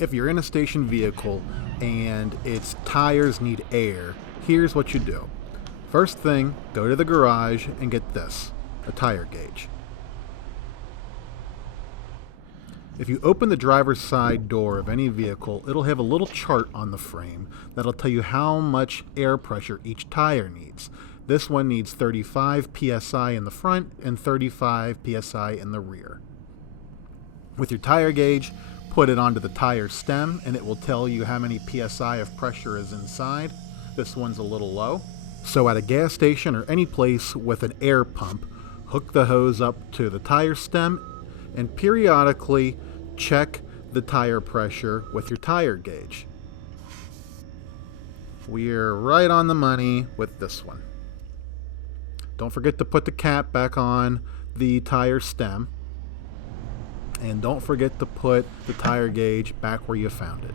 If you're in a station vehicle and its tires need air, here's what you do. First thing, go to the garage and get this, a tire gauge. If you open the driver's side door of any vehicle, it'll have a little chart on the frame that'll tell you how much air pressure each tire needs. This one needs 35 psi in the front and 35 psi in the rear. With your tire gauge, put it onto the tire stem and it will tell you how many psi of pressure is inside. This one's a little low. So at a gas station or any place with an air pump, hook the hose up to the tire stem and periodically check the tire pressure with your tire gauge. We're right on the money with this one. Don't forget to put the cap back on the tire stem. And don't forget to put the tire gauge back where you found it.